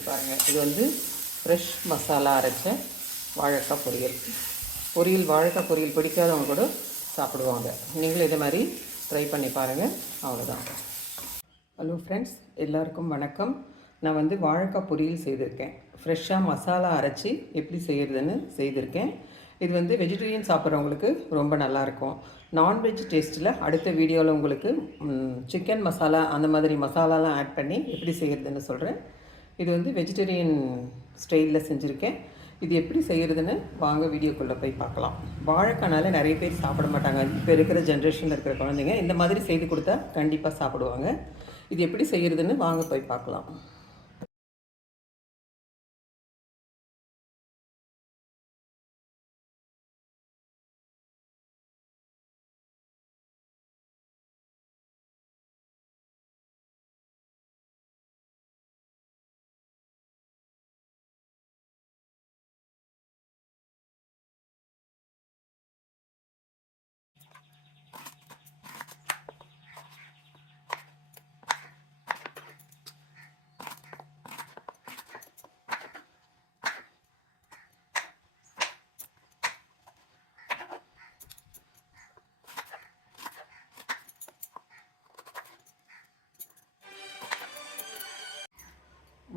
பண்ணி பாருங்கள் இது வந்து ஃப்ரெஷ் மசாலா அரைச்ச வாழைக்காய் பொரியல். பொரியல் வாழைக்காய் பொரியல் பிடிக்காதவங்க கூட சாப்பிடுவாங்க. நீங்களும் இதே மாதிரி ட்ரை பண்ணி பாருங்கள் அவ்வளோதான் ஹலோ ஃப்ரெண்ட்ஸ் எல்லாருக்கும் வணக்கம். நான் வந்து வாழைக்காய் பொரியல் செய்திருக்கேன். ஃப்ரெஷ்ஷாக மசாலா அரைச்சி எப்படி செய்கிறதுன்னு செய்திருக்கேன். இது வந்து வெஜிடேரியன் சாப்பிட்றவங்களுக்கு ரொம்ப நல்லாயிருக்கும். நான்வெஜ் டேஸ்ட்டில் அடுத்த வீடியோவில் உங்களுக்கு சிக்கன் மசாலா அந்த மாதிரி மசாலாலாம் ஆட் பண்ணி எப்படி செய்கிறதுன்னு சொல்கிறேன் இது வந்து வெஜிடேரியன் ஸ்டைலில் செஞ்சுருக்கேன். இது எப்படி செய்கிறதுன்னு வாங்க வீடியோக்குள்ளே போய் பார்க்கலாம். வாழைக்கானால நிறைய பேர் சாப்பிட மாட்டாங்க. இப்போ இருக்கிற ஜென்ரேஷனில் இருக்கிற குழந்தைங்க இந்த மாதிரி செய்து கொடுத்தா கண்டிப்பாக சாப்பிடுவாங்க. இது எப்படி செய்கிறதுன்னு வாங்க போய் பார்க்கலாம்.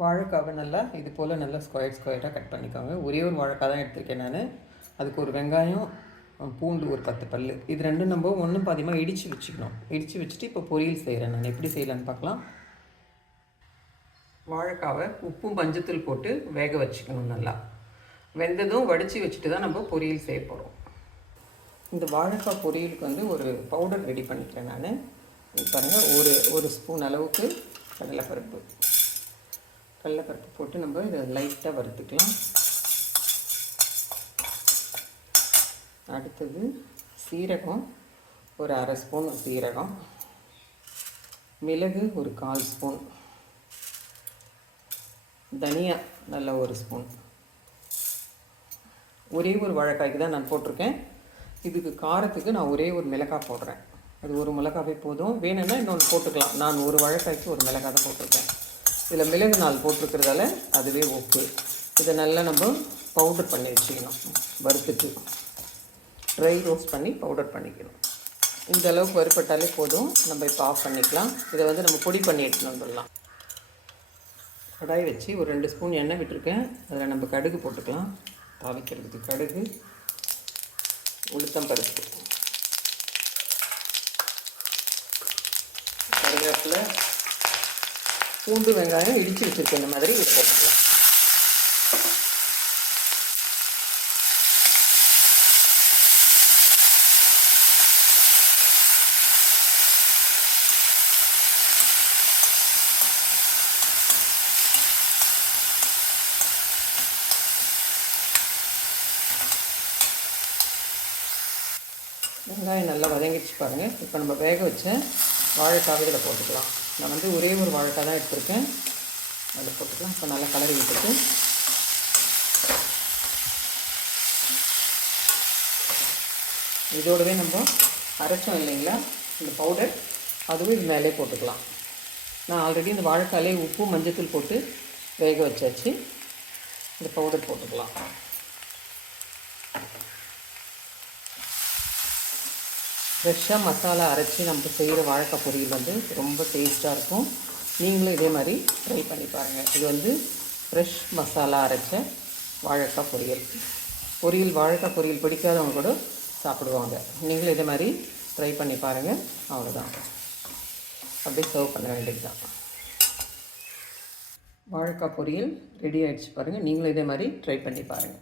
வாழைக்காவை நல்லா இது போல் நல்லா ஸ்கொயர் ஸ்கொயராக கட் பண்ணிக்கோங்க. ஒரே ஒரு வாழைக்காய் தான் எடுத்திருக்கேன் நான். அதுக்கு ஒரு வெங்காயம் பூண்டு ஒரு பத்து பல் இது ரெண்டும் நம்ம ஒன்றும் பாதியமாக இடித்து வச்சுக்கணும். இடித்து வச்சுட்டு இப்போ பொரியல் செய்கிறேன் நான். எப்படி செய்யலான்னு பார்க்கலாம். வாழைக்காவை உப்பும் மஞ்சத்தூள் போட்டு வேக வச்சுக்கணும் நல்லா. வெந்ததும் வடித்து வச்சுட்டு தான் நம்ம பொரியல் செய்ய போகிறோம் இந்த வாழைக்காய் பொரியலுக்கு வந்து ஒரு பவுடர் ரெடி பண்ணிக்கிறேன் நான். பாருங்கள் ஒரு ஒரு ஸ்பூன் அளவுக்கு கடலைப்பருப்பு. கடலைப்பருப்பு போட்டு நம்ம இதை லைட்டாக வறுத்துக்கலாம். அடுத்தது சீரகம் ஒரு அரை ஸ்பூன் சீரகம் மிளகு ஒரு கால் ஸ்பூன் தனியா நல்ல ஒரு ஸ்பூன். ஒரே ஒரு வாழைக்காய்க்கு தான் நான் போட்டிருக்கேன். இதுக்கு காரத்துக்கு நான் ஒரே ஒரு மிளகாய் போடுறேன். அது ஒரு மிளகாவே போதும். வேணும்னா இன்னொன்று போட்டுக்கலாம். நான் ஒரு வாழைக்காய்க்கு ஒரு மிளகாய் தான் போட்டிருக்கேன். இதில் மிளகு நாள் போட்டிருக்கிறதால அதுவே ஓகே இதை நல்லா நம்ம பவுடர் பண்ணி வச்சுக்கணும். வறுத்துட்டு ட்ரை ரோஸ்ட் பண்ணி பவுடர் பண்ணிக்கணும். இந்த அளவுக்கு வறுப்பட்டாலே போதும். நம்ம இப்போ ஆஃப் பண்ணிக்கலாம். இதை வந்து நம்ம பொடி பண்ணி எடுத்துகிட்டு வந்துடலாம். கடாய் வச்சு ஒரு ரெண்டு ஸ்பூன் எண்ணெய் விட்டுருக்கேன். அதில் நம்ம கடுகு போட்டுக்கலாம். தாவிக்கிறதுக்கு கடுகு உளுத்தம் பருப்பு. கருவேப்பிலை பூண்டு வெங்காயம் இடித்து வச்சுருக்கேன் இந்த மாதிரி இது போட்டுக்கலாம். வெங்காயம் நல்லா வதங்கிடுச்சு பாருங்கள் இப்போ நம்ம வேக வச்ச வாழைக்காவை இதில் போட்டுக்கலாம். நான் வந்து ஒரே ஒரு வாழைக்காய் தான் எடுத்திருக்கேன். அதில் போட்டுக்கலாம். இப்போ நல்லா கலரி விட்டுட்டு. இதோடவே நம்ம அரைச்சோம் இல்லைங்களா? இந்த பவுடர் அதுவும் இது மேலே போட்டுக்கலாம். நான் ஆல்ரெடி இந்த வாழைக்காலே உப்பு மஞ்சத்தூள் போட்டு வேக வச்சாச்சு. இந்த பவுடர் போட்டுக்கலாம். ஃப்ரெஷ்ஷாக மசாலா அரைச்சி நம்ம செய்கிற வாழைக்காய் பொரியல் வந்து ரொம்ப டேஸ்ட்டாக இருக்கும். நீங்களும் இதே மாதிரி ட்ரை பண்ணி பாருங்கள் இது வந்து ஃப்ரெஷ் மசாலா அரைச்ச வாழைக்காய் பொரியல். பொரியல் வாழைக்காய் பொரியல் பிடிக்காதவங்க கூட சாப்பிடுவாங்க. நீங்களும் இதே மாதிரி ட்ரை பண்ணி பாருங்கள் அவ்வளோதான் அப்படியே சர்வ் பண்ண வேண்டியது தான் வாழைக்காய் பொரியல் ரெடி ஆகிடுச்சு பாருங்கள் நீங்களும் இதே மாதிரி ட்ரை பண்ணி பாருங்கள்